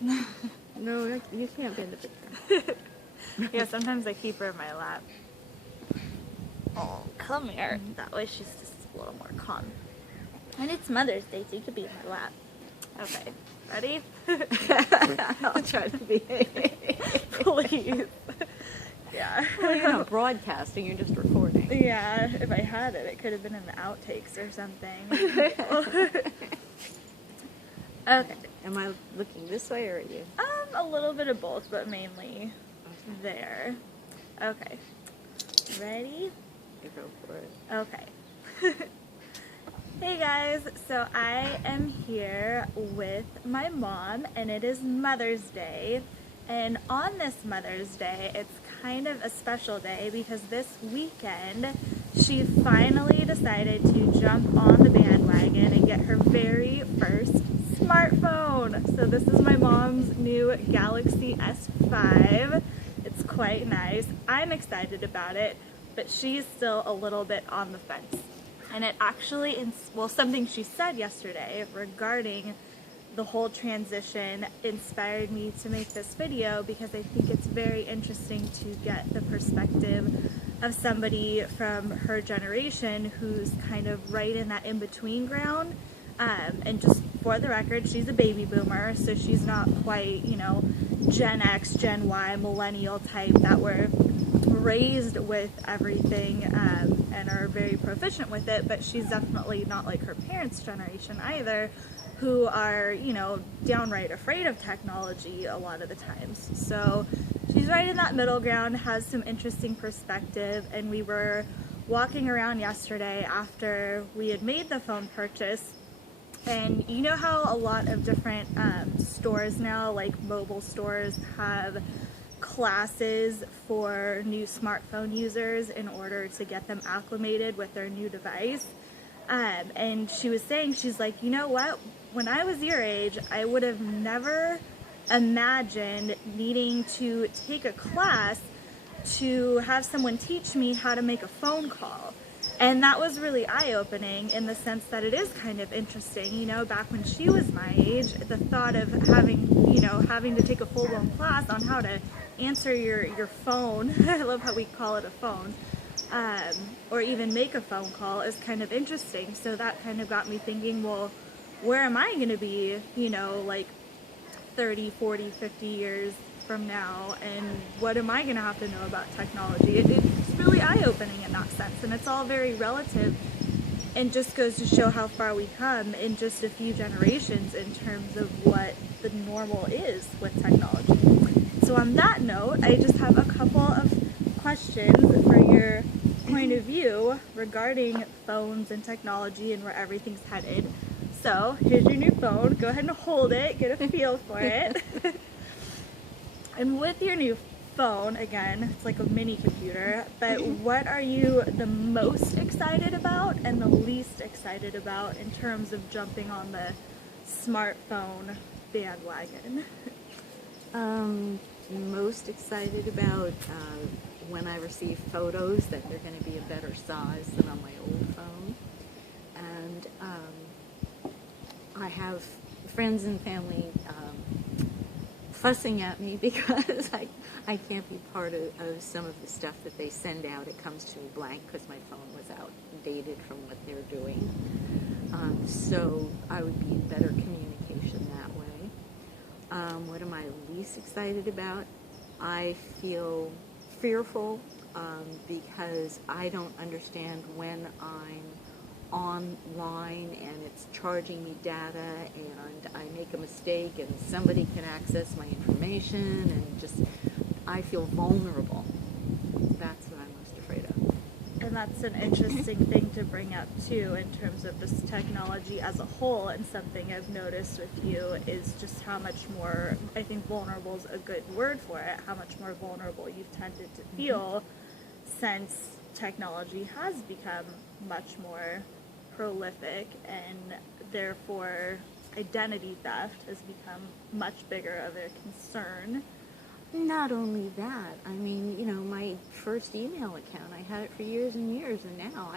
No, you can't be in the picture. Yeah, sometimes I keep her in my lap. Oh, come here. That way she's just a little more calm. And it's Mother's Day, so you could be in my lap. Okay, ready? I'll try to be. Please. Yeah. Well, you're not broadcasting, you're just recording. Yeah, if I had it, it could have been in the outtakes or something. Okay. Am I looking this way or are you? A little bit of both, but mainly there. Okay. Ready? You go for it. Okay. Hey guys, so I am here with my mom and it is Mother's Day. And on this Mother's Day, it's kind of a special day because this weekend she finally decided to jump on the bandwagon and get her very first smartphone. So this is my mom's new Galaxy S5. It's quite nice. I'm excited about it, but she's still a little bit on the fence. And it actually, something she said yesterday regarding the whole transition inspired me to make this video because I think it's very interesting to get the perspective of somebody from her generation who's kind of right in that in-between ground. And just for the record, she's a baby boomer, so she's not quite, Gen X, Gen Y, millennial type that were raised with everything and are very proficient with it, but she's definitely not like her parents' generation either, who are, downright afraid of technology a lot of the times. So she's right in that middle ground, has some interesting perspective, and we were walking around yesterday after we had made the phone purchase, and you know how a lot of different stores now, like mobile stores, have classes for new smartphone users in order to get them acclimated with their new device. And she was saying, she's like, you know what? When I was your age, I would have never imagined needing to take a class to have someone teach me how to make a phone call. And that was really eye-opening in the sense that it is kind of interesting, back when she was my age, the thought of having to take a full-blown class on how to answer your phone, I love how we call it a phone, or even make a phone call is kind of interesting. So that kind of got me thinking, well, where am I going to be, like 30, 40, 50 years from now, and what am I going to have to know about technology? It's really eye-opening in that sense, and it's all very relative, and just goes to show how far we've come in just a few generations in terms of what the normal is with technology. So on that note, I just have a couple of questions for your point of view regarding phones and technology and where everything's headed. So here's your new phone. Go ahead and hold it, get a feel for it. And with your new phone, again, it's like a mini computer, but what are you the most excited about and the least excited about in terms of jumping on the smartphone bandwagon? Most excited about when I receive photos that they're going to be a better size than on my old phone. And I have friends and family fussing at me because I can't be part of some of the stuff that they send out. It comes to me blank because my phone was outdated from what they're doing. So I would be in better communication that way. What am I least excited about? I feel fearful because I don't understand when I'm online and it's charging me data and I make a mistake and somebody can access my information, and just I feel vulnerable. That's what I'm most afraid of. And that's an interesting thing to bring up too in terms of this technology as a whole, and something I've noticed with you is just how much more, I think vulnerable is a good word for it, how much more vulnerable you've tended to feel since technology has become much more prolific, and therefore identity theft has become much bigger of a concern. Not only that, I mean, my first email account, I had it for years and years, and now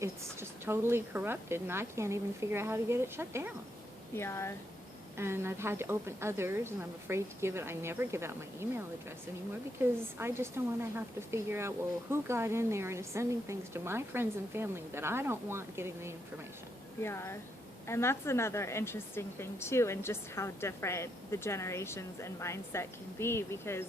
it's just totally corrupted, and I can't even figure out how to get it shut down. Yeah. and I've had to open others, and I'm afraid to give it. I never give out my email address anymore because I just don't want to have to figure out, well, who got in there and is sending things to my friends and family that I don't want getting the information. Yeah. And that's another interesting thing, too, and just how different the generations and mindset can be, because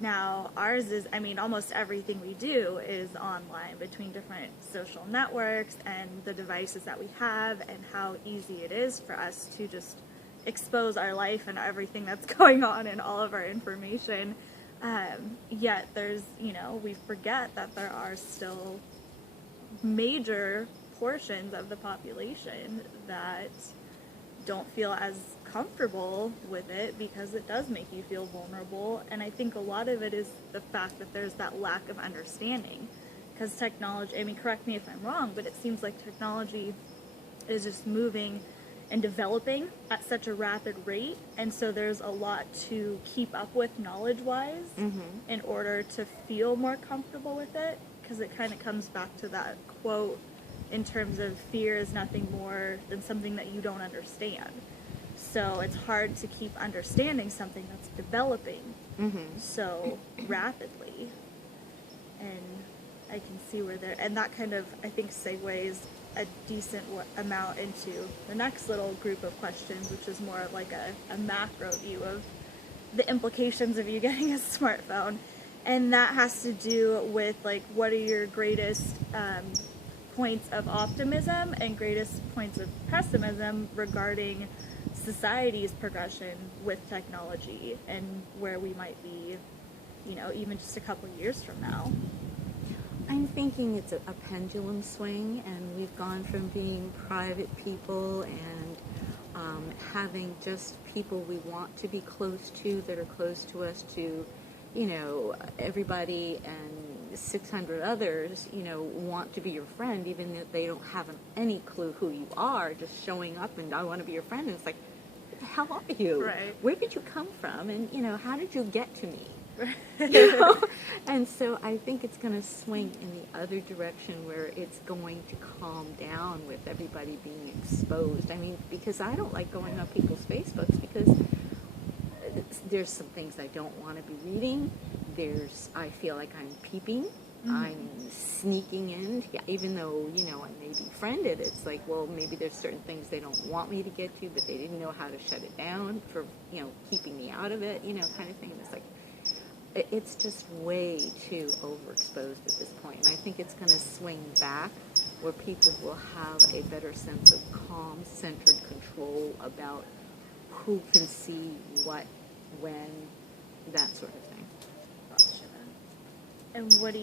now ours is, I mean, almost everything we do is online between different social networks and the devices that we have, and how easy it is for us to just expose our life and everything that's going on and all of our information. Yet there's, we forget that there are still major portions of the population that don't feel as comfortable with it because it does make you feel vulnerable. And I think a lot of it is the fact that there's that lack of understanding, because technology, I mean, correct me if I'm wrong, but it seems like technology is just moving and developing at such a rapid rate, and so there's a lot to keep up with knowledge-wise in order to feel more comfortable with it, because it kind of comes back to that quote in terms of fear is nothing more than something that you don't understand. So it's hard to keep understanding something that's developing so rapidly. And I can see where there, and that kind of, I think, segues a decent amount into the next little group of questions, which is more like a macro view of the implications of you getting a smartphone. And that has to do with, like, what are your greatest points of optimism and greatest points of pessimism regarding society's progression with technology and where we might be, even just a couple years from now. I'm thinking it's a pendulum swing, and we've gone from being private people and having just people we want to be close to that are close to us to, everybody and 600 others, want to be your friend, even if they don't have any clue who you are, just showing up and I want to be your friend. And it's like, what the hell are you? Right. Where did you come from? And, how did you get to me? Right. And so I think it's going to swing in the other direction where it's going to calm down with everybody being exposed. I mean, because I don't like going on people's Facebooks because there's some things I don't want to be reading. I feel like I'm peeping. I'm sneaking in, even though, I may be friended. It's like, well, maybe there's certain things they don't want me to get to, but they didn't know how to shut it down for, keeping me out of it, kind of thing. It's like, it's just way too overexposed at this point. And I think it's going to swing back where people will have a better sense of calm, centered control about who can see what, when, that sort of thing. Gotcha. And what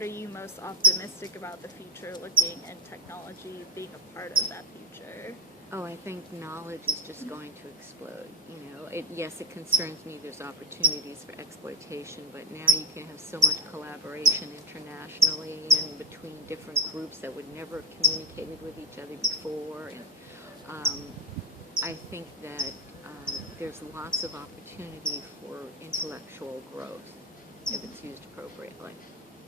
are you most optimistic about the future looking, and technology being a part of that future? Oh, I think knowledge is just going to explode. Yes, it concerns me. There's opportunities for exploitation, but now you can have so much collaboration internationally and between different groups that would never have communicated with each other before. And I think that there's lots of opportunity for intellectual growth if it's used appropriately.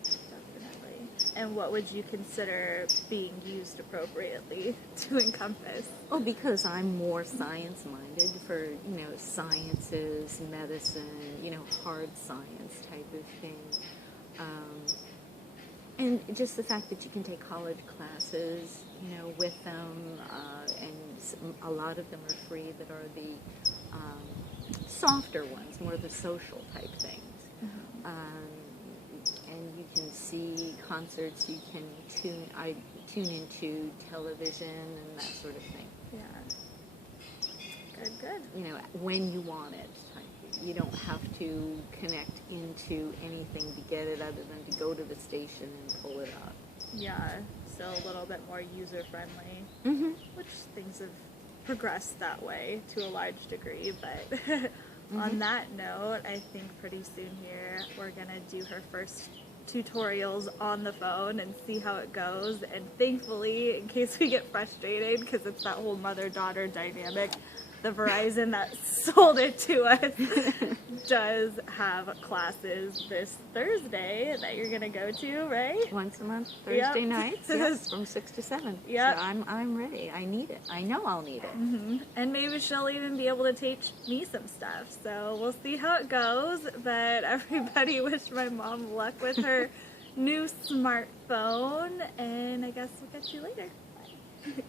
Definitely. And what would you consider being used appropriately to encompass? Oh, because I'm more science-minded for, sciences, medicine, hard science type of thing. And just the fact that you can take college classes, with them, and a lot of them are free that are the softer ones, more the social type things. And you can see concerts, you can tune into television and that sort of thing. Yeah. Good. When you want it. You don't have to connect into anything to get it other than to go to the station and pull it up. Yeah, so a little bit more user-friendly, which things have progressed that way to a large degree, but on that note, I think pretty soon here we're going to do her first tutorials on the phone and see how it goes, and thankfully, in case we get frustrated, because it's that whole mother-daughter dynamic, the Verizon that sold it to us does have classes this Thursday that you're gonna go to, right? Once a month, Yep. Thursday nights, yes, from 6 to 7. Yep. So I'm ready. I need it. I know I'll need it. And maybe she'll even be able to teach me some stuff. So we'll see how it goes. But everybody wish my mom luck with her new smartphone. And I guess we'll catch you later. Bye.